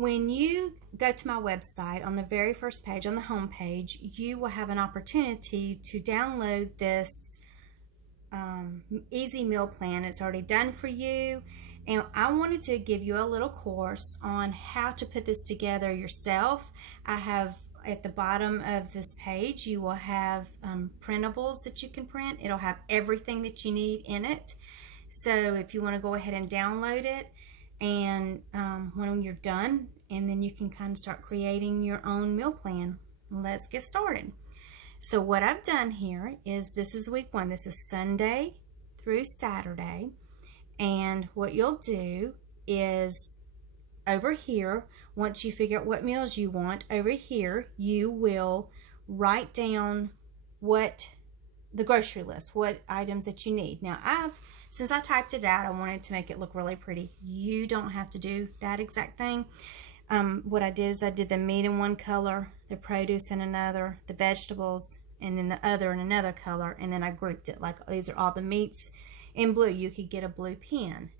When you go to my website, on the very first page, on the home page, you will have an opportunity to download this easy meal plan. It's already done for you, and I wanted to give you a little course on how to put this together yourself. I have at the bottom of this page, you will have printables that you can print. It'll have everything that you need in it. So if you want to go ahead and download it, and when you're done, and then you can kind of start creating your own meal plan. Let's get started. So what I've done here is, this is week 1. This is Sunday through Saturday. And what you'll do is, over here, once you figure out what meals you want, over here you will write down what the grocery list, what items that you need. Now since I typed it out, I wanted to make it look really pretty. You don't have to do that exact thing. What I did is I did the meat in one color, the produce in another, the vegetables, and then the other in another color, and then I grouped it. Like, these are all the meats in blue. You could get a blue pen.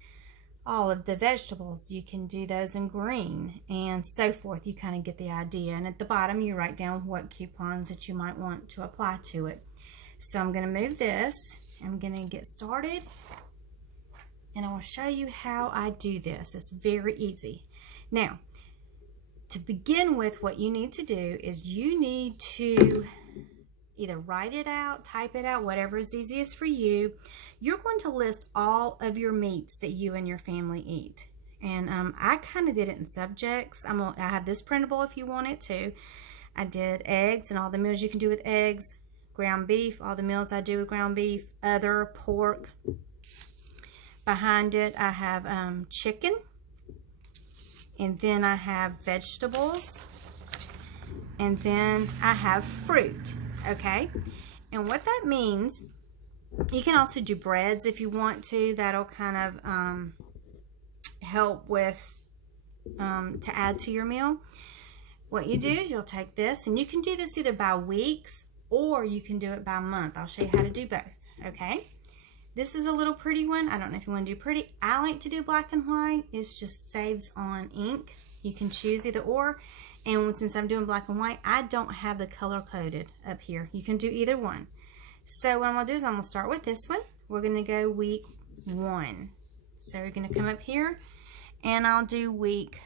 All of the vegetables, you can do those in green, and so forth. You kind of get the idea. And at the bottom, you write down what coupons that you might want to apply to it. So I'm going to move this. I'm going to get started, and I will show you how I do this. It's very easy. Now, to begin with, what you need to do is you need to either write it out, type it out, whatever is easiest for you. You're going to list all of your meats that you and your family eat. And I kind of did it in subjects. I have this printable if you want it to. I did eggs and all the meals you can do with eggs. Ground beef, all the meals I do with ground beef. Other, pork. Behind it, I have chicken. And then I have vegetables. And then I have fruit. Okay? And what that means, you can also do breads if you want to. That'll kind of help with, to add to your meal. What you do is you'll take this, and you can do this either by weeks, or you can do it by month. I'll show you how to do both, okay? This is a little pretty one. I don't know if you want to do pretty. I like to do black and white. It just saves on ink. You can choose either or. And since I'm doing black and white, I don't have the color coded up here. You can do either one. So what I'm going to do is I'm going to start with this one. We're going to go week 1. So we're going to come up here, and I'll do week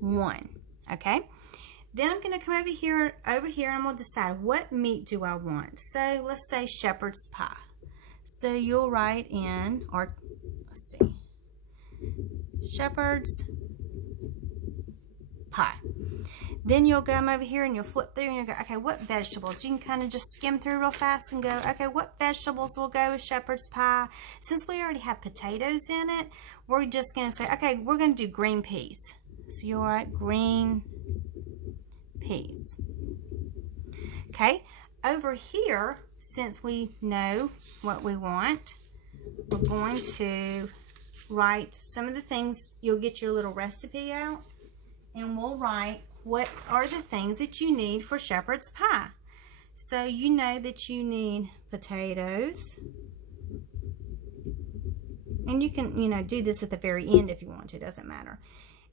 1, okay? Then I'm going to come over here, and I'm going to decide what meat do I want. So let's say shepherd's pie. So you'll write in, or let's see, shepherd's pie. Then you'll come over here and you'll flip through and you'll go, okay, what vegetables? You can kind of just skim through real fast and go, okay, what vegetables will go with shepherd's pie? Since we already have potatoes in it, we're just going to say, okay, we're going to do green peas. So you'll write green peas. Okay, over here, since we know what we want, we're going to write some of the things. You'll get your little recipe out, and we'll write what are the things that you need for shepherd's pie. So you know that you need potatoes, and you can, you know, do this at the very end if you want to, doesn't matter.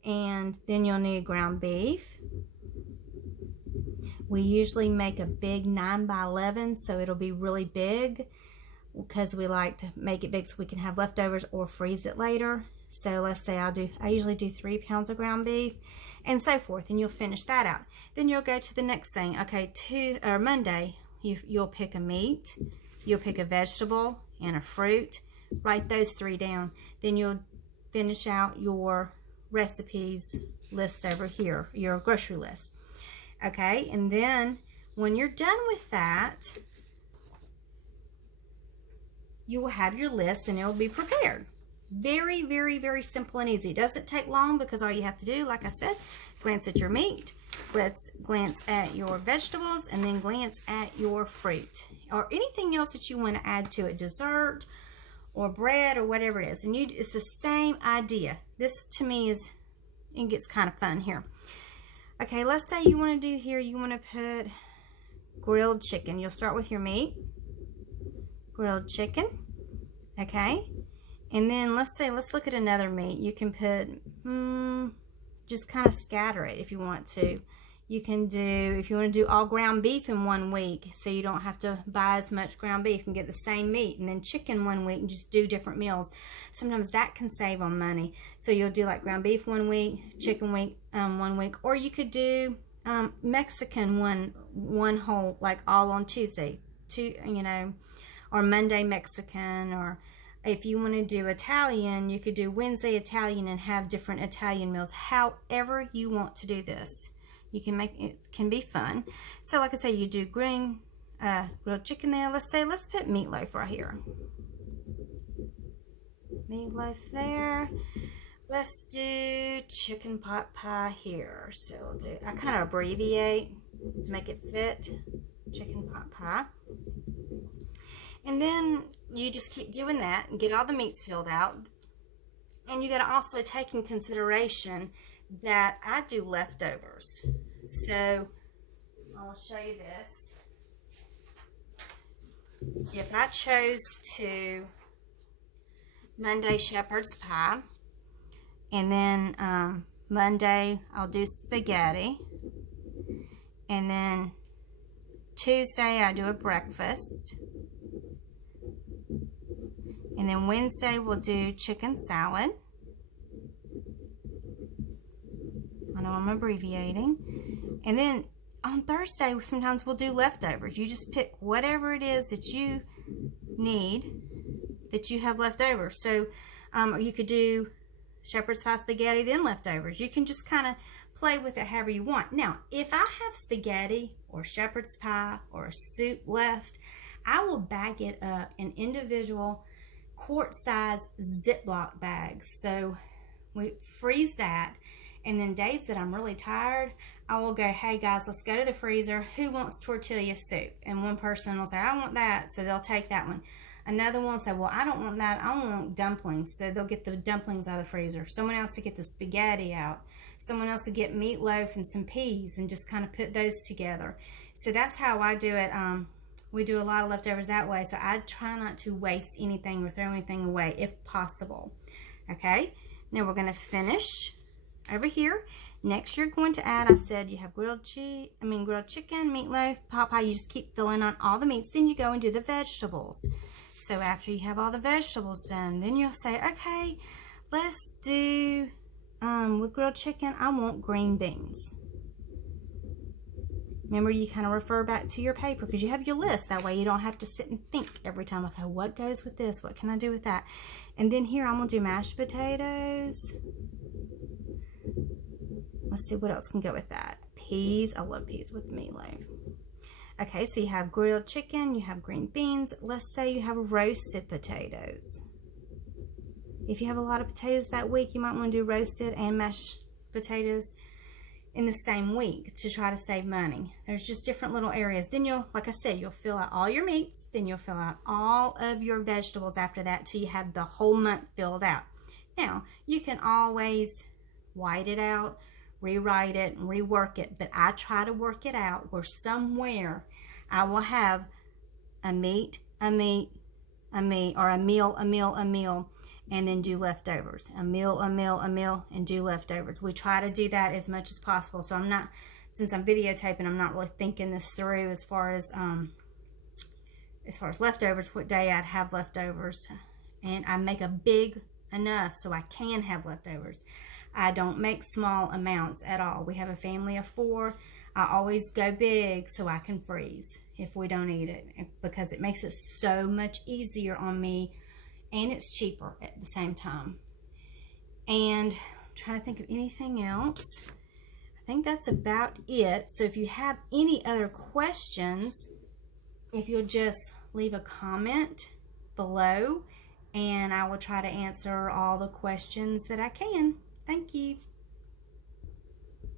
And then you'll need ground beef. We usually make a big 9 by 11, so it'll be really big because we like to make it big so we can have leftovers or freeze it later. So let's say I usually do 3 pounds of ground beef, and so forth, and you'll finish that out. Then you'll go to the next thing. Okay, Monday, you'll pick a meat, you'll pick a vegetable, and a fruit. Write those 3 down. Then you'll finish out your recipes list over here, your grocery list. Okay, and then when you're done with that, you will have your list and it will be prepared. Very, very, very simple and easy. It doesn't take long because all you have to do, like I said, glance at your meat, glance at your vegetables, and then glance at your fruit or anything else that you want to add to it, dessert or bread or whatever it is. And it's the same idea. This to me it gets kind of fun here. Okay, let's say you want to do here, you want to put grilled chicken. You'll start with your meat, grilled chicken, okay? And then let's look at another meat. You can put just kind of scatter it if you want to. You can do, if you want to do all ground beef in 1 week, so you don't have to buy as much ground beef and get the same meat, and then chicken 1 week and just do different meals. Sometimes that can save on money. So you'll do like ground beef 1 week, chicken week 1 week, or you could do Mexican one whole, like all on Tuesday, or Monday Mexican, or if you want to do Italian, you could do Wednesday Italian and have different Italian meals. However you want to do this. You can make it, can be fun. So like I say, you do grilled chicken there. Let's put meatloaf right here. Meatloaf there. Let's do chicken pot pie here. So we'll do, I kind of abbreviate to make it fit. Chicken pot pie. And then you just keep doing that and get all the meats filled out. And you got to also take in consideration that I do leftovers. So I'll show you this. If I chose to Monday shepherd's pie, and then Monday I'll do spaghetti, and then Tuesday I do a breakfast, and then Wednesday we'll do chicken salad. I know I'm abbreviating. And then on Thursday, sometimes we'll do leftovers. You just pick whatever it is that you need, that you have left over. So you could do shepherd's pie spaghetti, then leftovers. You can just kind of play with it however you want. Now, if I have spaghetti or shepherd's pie or a soup left, I will bag it up in individual quart-size Ziploc bags. So we freeze that. And then days that I'm really tired, I will go, hey guys, let's go to the freezer. Who wants tortilla soup? And one person will say, I want that. So they'll take that one. Another one will say, well, I don't want that. I want dumplings. So they'll get the dumplings out of the freezer. Someone else will get the spaghetti out. Someone else will get meatloaf and some peas and just kind of put those together. So that's how I do it. We do a lot of leftovers that way. So I try not to waste anything or throw anything away if possible. Okay. Now we're going to finish over here. Next you're going to add, I said you have grilled chicken, meatloaf, pot pie. You just keep filling on all the meats. Then you go and do the vegetables. So after you have all the vegetables done, then you'll say, okay, let's do, with grilled chicken, I want green beans. Remember, you kind of refer back to your paper because you have your list. That way you don't have to sit and think every time, okay, what goes with this? What can I do with that? And then here I'm going to do mashed potatoes. Let's see what else can go with that. Peas. I love peas with meatloaf. Okay, so you have grilled chicken, you have green beans. Let's say you have roasted potatoes. If you have a lot of potatoes that week, you might want to do roasted and mashed potatoes in the same week to try to save money. There's just different little areas. Then you'll, like I said, you'll fill out all your meats. Then you'll fill out all of your vegetables after that till you have the whole month filled out. Now, you can always white it out, rewrite it, and rework it. But I try to work it out where somewhere I will have a meat, or a meal, and then do leftovers. A meal, and do leftovers. We try to do that as much as possible. So I'm not, since I'm videotaping, I'm not really thinking this through as far as leftovers, what day I'd have leftovers. And I make a big enough so I can have leftovers. I don't make small amounts at all. We have a family of 4. I always go big so I can freeze if we don't eat it, because it makes it so much easier on me, and it's cheaper at the same time. And I'm trying to think of anything else. I think that's about it. So if you have any other questions, if you'll just leave a comment below, and I will try to answer all the questions that I can. Thank you.